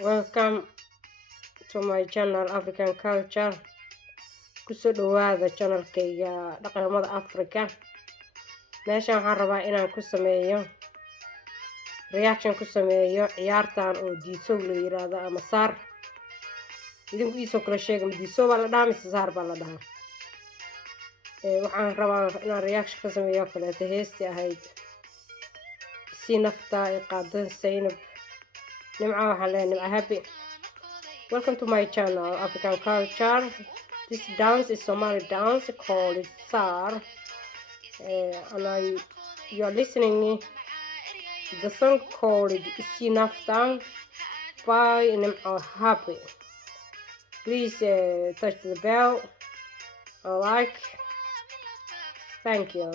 Welcome to my channel African Culture. Kusoo dhawaada channelkayga dhaqamada Afrika. Meeshaan waxaan rabaa inaan ku sameeyo reaction ku sameeyo ciyaartan oo diisow la yiraahdo ama saar. Idinku isoo kala sheegay diisow baa la dhahaa mise saar baa la dhahaa. Waxaan rabaa inaan reaction ka sameeyo kale heesti ahayd si nafta ay qaadan Zainab nimca waxaa leeyahay nimca happy. Welcome to my channel African Culture. This dance is Somali dance called Sar. And you're listening the song called Isi Nafta by Nimca Happy. Please touch the bell and like. Thank you.